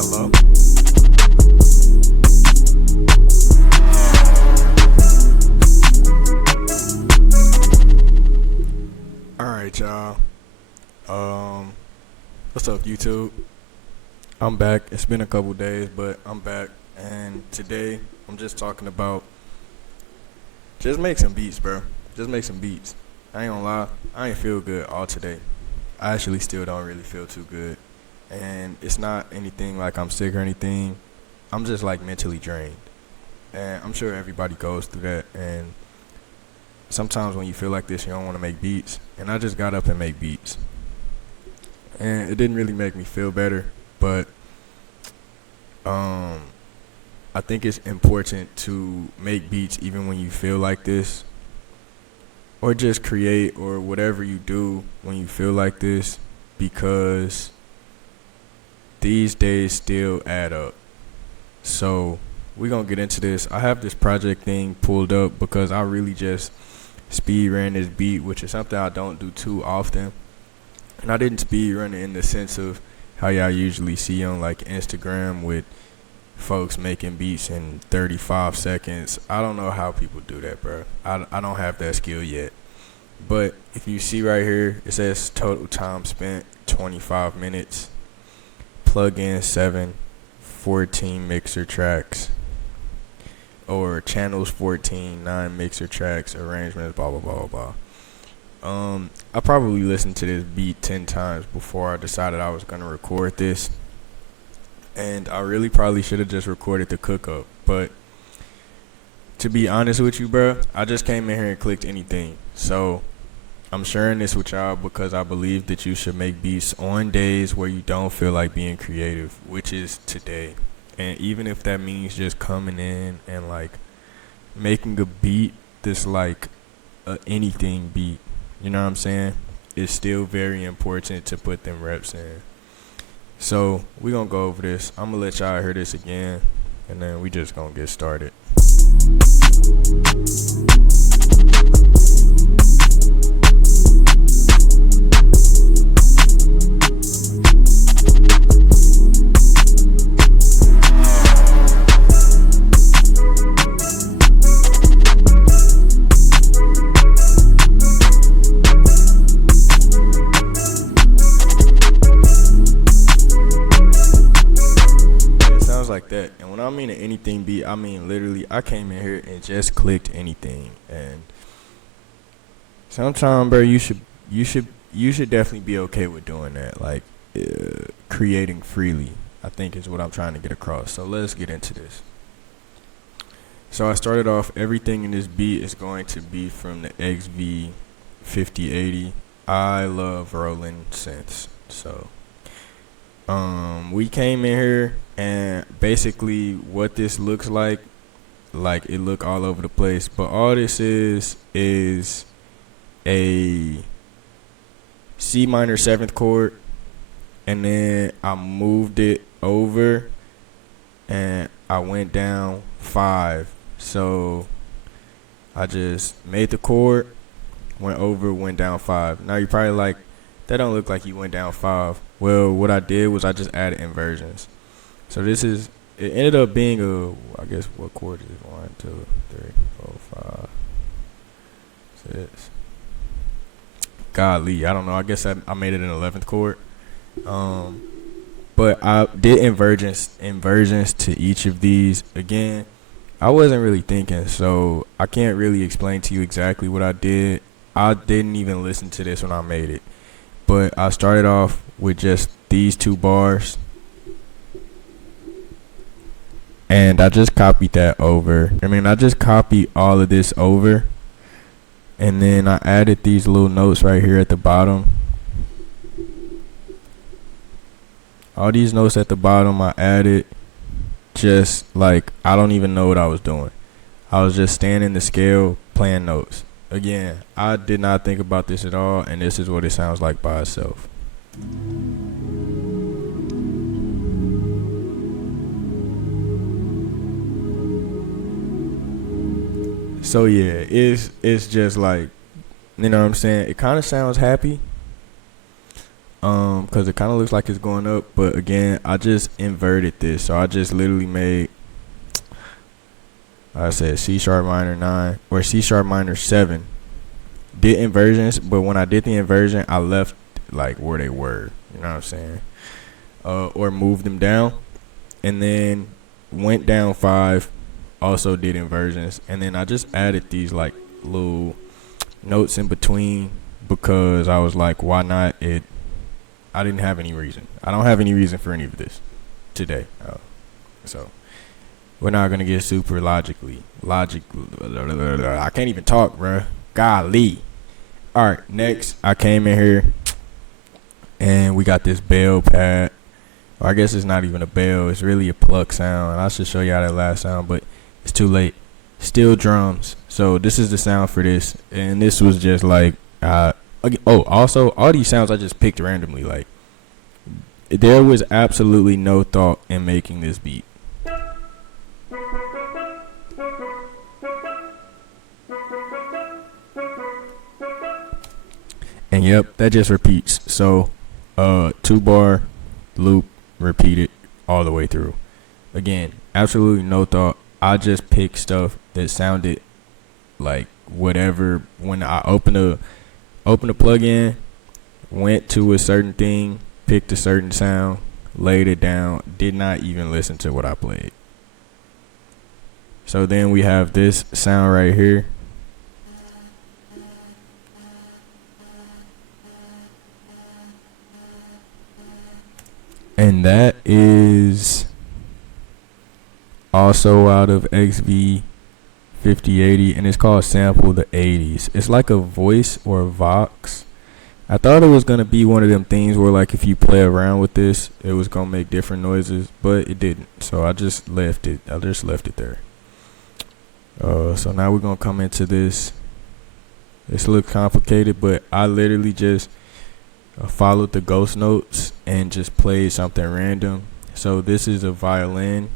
Hello. All right, y'all. What's up, YouTube? I'm back. It's been a couple days, but I'm back. And today, I'm just talking about just make some beats, bro. Just make some beats. I ain't gonna lie. I ain't feel good all today. I actually still don't really feel too good. And it's not anything like I'm sick or anything. I'm just like mentally drained. And I'm sure everybody goes through that. And sometimes when you feel like this, you don't want to make beats. And I just got up and make beats. And it didn't really make me feel better. But I think it's important to make beats even when you feel like this. Or just create or whatever you do when you feel like this. Because these days still add up. So we're going to get into this. I have this project thing pulled up because I really just speed ran this beat, which is something I don't do too often. And I didn't speed run it in the sense of how y'all usually see on like Instagram with folks making beats in 35 seconds. I don't know how people do that, bro. I don't have that skill yet. But if you see right here, it says total time spent 25 minutes. Plug in 7, 14 mixer tracks. Or channels 14, 9 mixer tracks, arrangements, blah, blah, blah, blah, blah. I probably listened to this beat 10 times before I decided I was going to record this. And I really probably should have just recorded the cook-up. But to be honest with you, bro, I just came in here and clicked anything. So I'm sharing this with y'all because I believe that you should make beats on days where you don't feel like being creative, which is today. And even if that means just coming in and like making a beat that's like a anything beat, you know what I'm saying? It's still very important to put them reps in. So we gonna go over this. I'm gonna let y'all hear this again, and then we just gonna get started. Like that. And when I mean an anything beat, I mean literally I came in here and just clicked anything. And sometimes, bro, you should definitely be okay with doing that, like creating freely, I think is what I'm trying to get across. So let's get into this. So I started off, everything in this beat is going to be from the XV5080. I love rolling synths. So we came in here, and basically what this looks like it look all over the place, but all this is a C minor 7th chord, and then I moved it over and I went down 5. So I just made the chord, went over, went down 5. Now you're probably like, that don't look like you went down 5. Well, what I did was I just added inversions. So it ended up being I guess what chord is it? 1, 2, 3, 4, 5, 6. Golly, I don't know. I guess I made it an 11th chord. But I did inversions to each of these. Again, I wasn't really thinking, so I can't really explain to you exactly what I did. I didn't even listen to this when I made it. But I started off with just these 2 bars. And I just copied that over. I just copied all of this over. And then I added these little notes right here at the bottom. All these notes at the bottom I added just like, I don't even know what I was doing. I was just staying in the scale, playing notes. Again, I did not think about this at all, and this is what it sounds like by itself. So yeah, it's just like, you know what I'm saying? It kind of sounds happy, because it kind of looks like it's going up, but again, I just inverted this. So I just literally made, I said C sharp minor 9 or C sharp minor 7. Did inversions, but when I did the inversion, I left like where they were. You know what I'm saying? Or moved them down, and then went down 5. Also did inversions, and then I just added these like little notes in between because I was like, why not? I didn't have any reason. I don't have any reason for any of this today. So we're not gonna get super logic. I can't even talk, bruh. Golly. All right, next I came in here and we got this bell pad. Or I guess it's not even a bell. It's really a pluck sound. And I should show y'all that last sound, but it's too late. Steel drums. So this is the sound for this, and this was just like also all these sounds I just picked randomly. Like there was absolutely no thought in making this beat. And yep, that just repeats. So 2-bar loop, repeat it all the way through. Again, absolutely no thought. I just picked stuff that sounded like whatever. When I opened a plug-in, went to a certain thing, picked a certain sound, laid it down, did not even listen to what I played. So then we have this sound right here. And that is also out of XV 5080, and it's called Sample the 80s. It's like a voice or a vox. I thought it was going to be one of them things where like if you play around with this, it was going to make different noises, but it didn't. So I just left it. There. So now we're going to come into this. This looks complicated, but I literally just followed the ghost notes and just played something random. So this is a violin,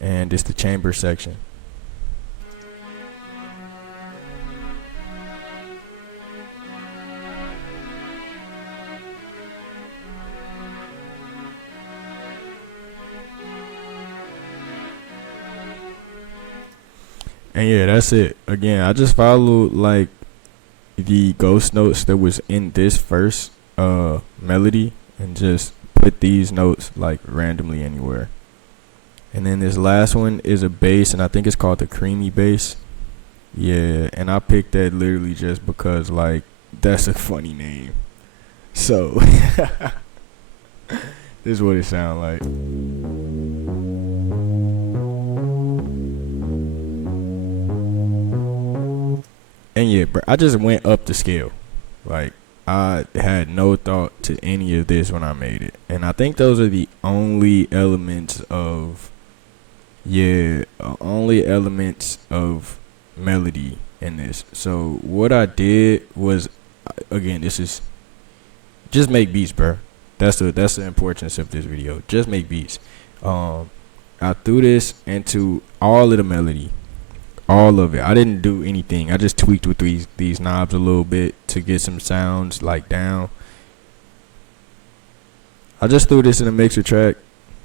and it's the chamber section. And yeah, that's it. Again, I just followed like the ghost notes that was in this first melody and just put these notes like randomly anywhere. And then this last one is a bass, and I think it's called the creamy bass. Yeah, and I picked that literally just because like that's a funny name. So this is what it sounds like. And yeah, bro, I just went up the scale. Like, I had no thought to any of this when I made it. And I think those are the only elements of, melody in this. So what I did was, again, this is just make beats, bro. That's the importance of this video. Just make beats. I threw this into all of the melody. All of it. I didn't do anything. I just tweaked with these knobs a little bit to get some sounds like down. I just threw this in a mixer track,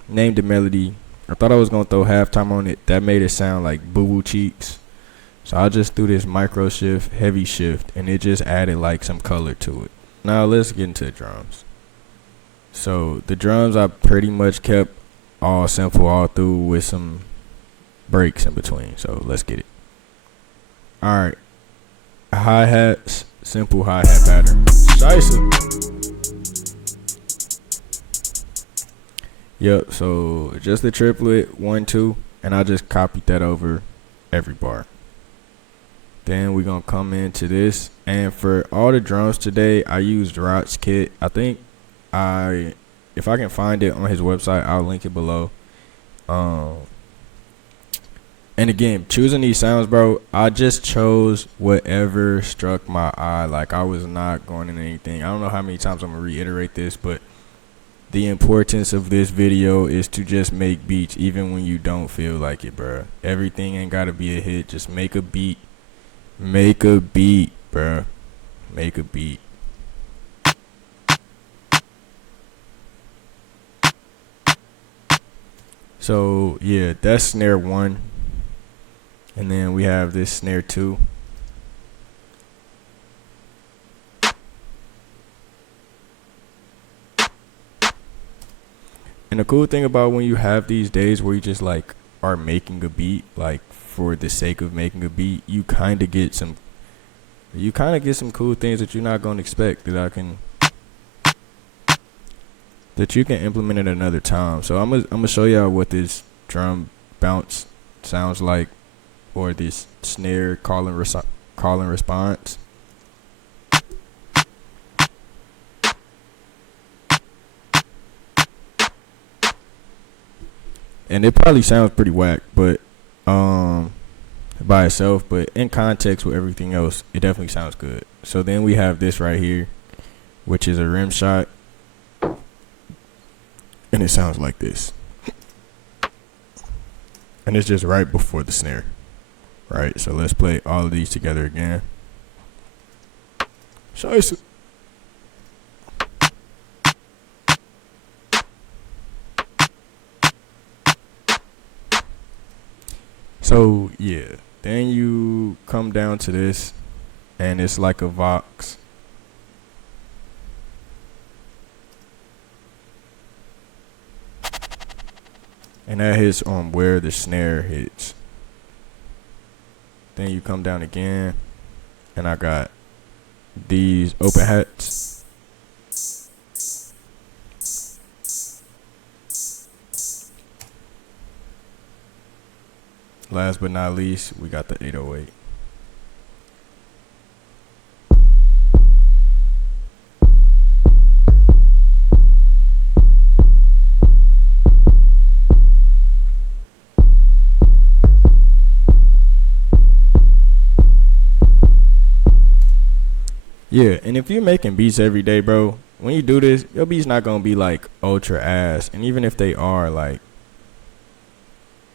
named the melody. I thought I was gonna throw halftime on it. That made it sound like Boo Boo Cheeks. So I just threw this micro shift, heavy shift, and it just added like some color to it. Now let's get into the drums. So the drums I pretty much kept all simple all through with some breaks in between. So let's get it. Alright. Hi-hats, simple hi-hat pattern. Scheisse. Yep, so just the triplet, 1, 2, and I just copied that over every bar. Then we're gonna come into this, and for all the drums today, I used Raasquiat. I think if I can find it on his website, I'll link it below. And again, choosing these sounds, bro, I just chose whatever struck my eye. Like, I was not going into anything. I don't know how many times I'm going to reiterate this, but the importance of this video is to just make beats even when you don't feel like it, bro. Everything ain't got to be a hit. Just make a beat. Make a beat, bro. Make a beat. So yeah, that's snare 1, and then we have this snare 2. And the cool thing about when you have these days where you just like are making a beat, like for the sake of making a beat, you kind of get some cool things that you're not gonna expect that you can implement at another time. So I'm gonna show y'all what this drum bounce sounds like, or this snare call and response. And it probably sounds pretty whack, but by itself, but in context with everything else, it definitely sounds good. So then we have this right here, which is a rim shot, and it sounds like this. And it's just right before the snare. Right, so let's play all of these together again. Scheiße. So yeah, then you come down to this, and it's like a Vox. And that hits on where the snare hits. Then you come down again, and I got these open hats. Last but not least, we got the 808. Yeah, and if you're making beats every day, bro, when you do this, your beats not gonna be like ultra ass. And even if they are, like,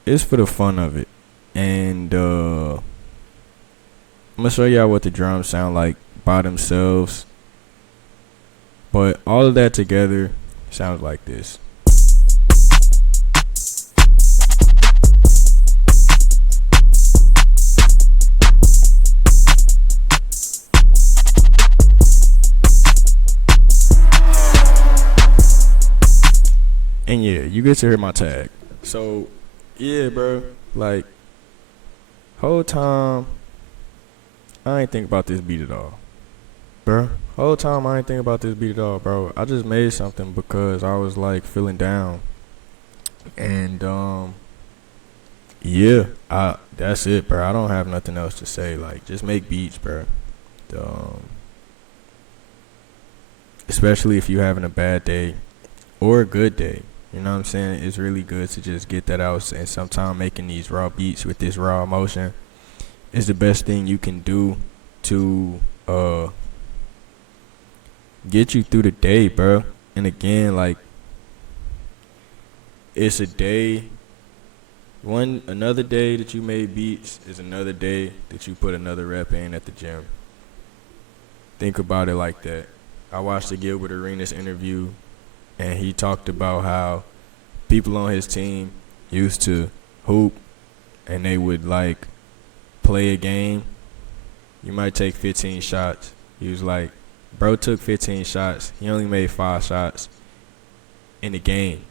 it's for the fun of it. And I'm gonna show y'all what the drums sound like by themselves. But all of that together sounds like this. And yeah, you get to hear my tag. So yeah, bro, like, whole time I ain't think about this beat at all, bro. Whole time I ain't think about this beat at all, bro. I just made something because I was like feeling down, and yeah, that's it, bro. I don't have nothing else to say. Like, just make beats, bro. Especially if you're having a bad day or a good day. You know what I'm saying? It's really good to just get that out. And sometimes making these raw beats with this raw emotion is the best thing you can do to get you through the day, bro. And again, like, it's a day. Another day that you made beats is another day that you put another rep in at the gym. Think about it like that. I watched the Gilbert Arenas interview, and he talked about how people on his team used to hoop, and they would like play a game. You might take 15 shots. He was like, bro took 15 shots. He only made 5 shots in the game.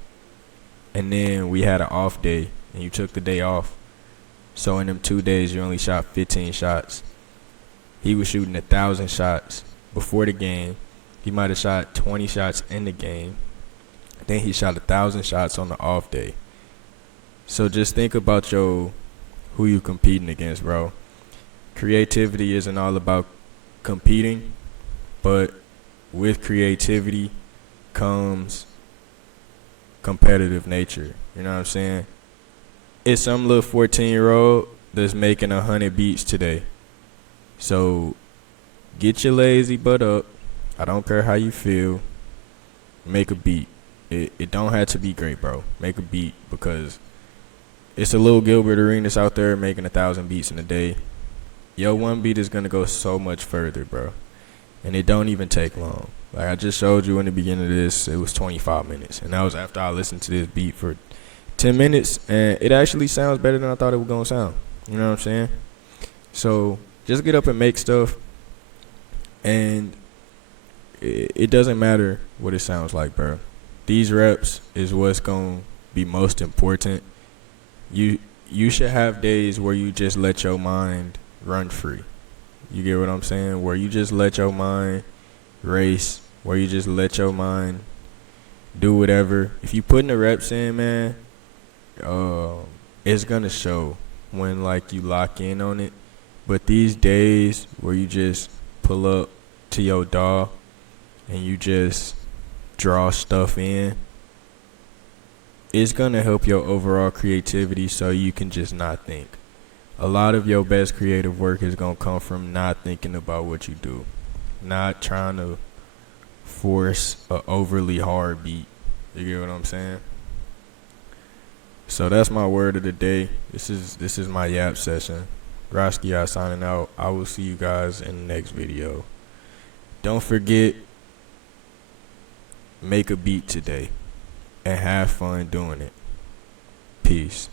And then we had an off day, and you took the day off. So in them 2 days, you only shot 15 shots. He was shooting 1,000 shots before the game. He might have shot 20 shots in the game. Then he shot 1,000 shots on the off day. So just think about who you competing against, bro. Creativity isn't all about competing, but with creativity comes competitive nature. You know what I'm saying? It's some little 14-year-old that's making 100 beats today. So get your lazy butt up. I don't care how you feel. Make a beat. It don't have to be great, bro. Make a beat, because it's a little Gilbert Arenas out there making 1,000 beats in a day. Yo, one beat is gonna go so much further, bro. And it don't even take long. Like I just showed you in the beginning of this, it was 25 minutes. And that was after I listened to this beat for 10 minutes, and it actually sounds better than I thought it was gonna sound. You know what I'm saying? So just get up and make stuff, and it doesn't matter what it sounds like, bro. These reps is what's gonna be most important. You should have days where you just let your mind run free. You get what I'm saying? Where you just let your mind race, where you just let your mind do whatever. If you putting the reps in, man, it's gonna show when like you lock in on it. But these days where you just pull up to your DAW and you just draw stuff in, it's gonna help your overall creativity so you can just not think. A lot of your best creative work is gonna come from not thinking about what you do, not trying to force a overly hard beat. You get what I'm saying? So that's my word of the day. This is my yap session. Raasquiat signing out. I will see you guys in the next video. Don't forget, make a beat today and have fun doing it. Peace.